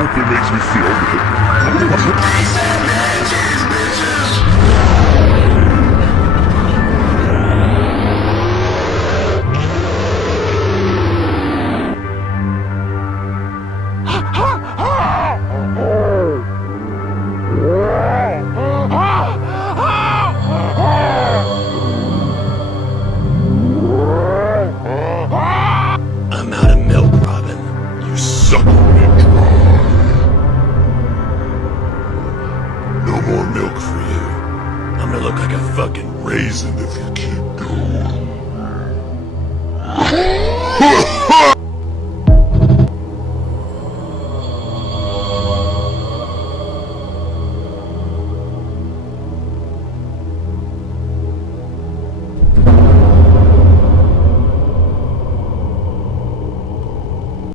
Brooklyn makes me feel. I'm out of milk, Robin. You suck me dry. No more milk for you. I'm gonna look like a fucking raisin if you